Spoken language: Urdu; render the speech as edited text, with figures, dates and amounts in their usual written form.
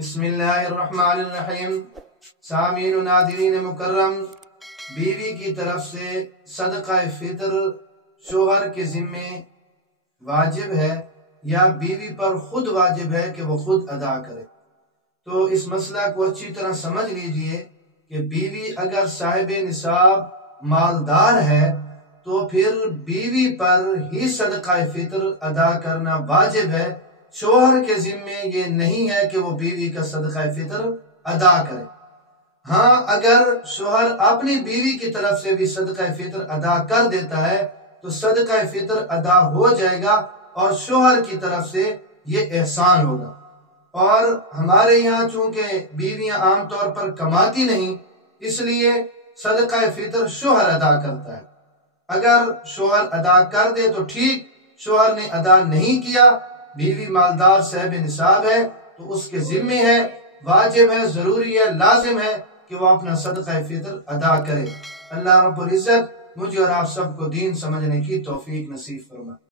بسم اللہ الرحمن الرحیم۔ سامعین و ناظرین مکرم، بیوی کی طرف سے صدقہ فطر شوہر کے ذمے واجب ہے یا بیوی پر خود واجب ہے کہ وہ خود ادا کرے؟ تو اس مسئلہ کو اچھی طرح سمجھ لیجئے کہ بیوی اگر صاحب نصاب مالدار ہے تو پھر بیوی پر ہی صدقہ فطر ادا کرنا واجب ہے۔ شوہر کے ذمے یہ نہیں ہے کہ وہ بیوی کا صدقہ فطر ادا کرے۔ ہاں، اگر شوہر اپنی بیوی کی طرف سے بھی صدقہ فطر ادا کر دیتا ہے تو صدقہ فطر ادا ہو جائے گا اور شوہر کی طرف سے یہ احسان ہوگا۔ اور ہمارے یہاں چونکہ بیویاں عام طور پر کماتی نہیں، اس لیے صدقہ فطر شوہر ادا کرتا ہے۔ اگر شوہر ادا کر دے تو ٹھیک، شوہر نے ادا نہیں کیا، بیوی مالدار صاحب نصاب ہے تو اس کے ذمے ہے، واجب ہے، ضروری ہے، لازم ہے کہ وہ اپنا صدقہ فطر ادا کرے۔ اللہ رب العزت مجھے اور آپ سب کو دین سمجھنے کی توفیق نصیب فرمائے۔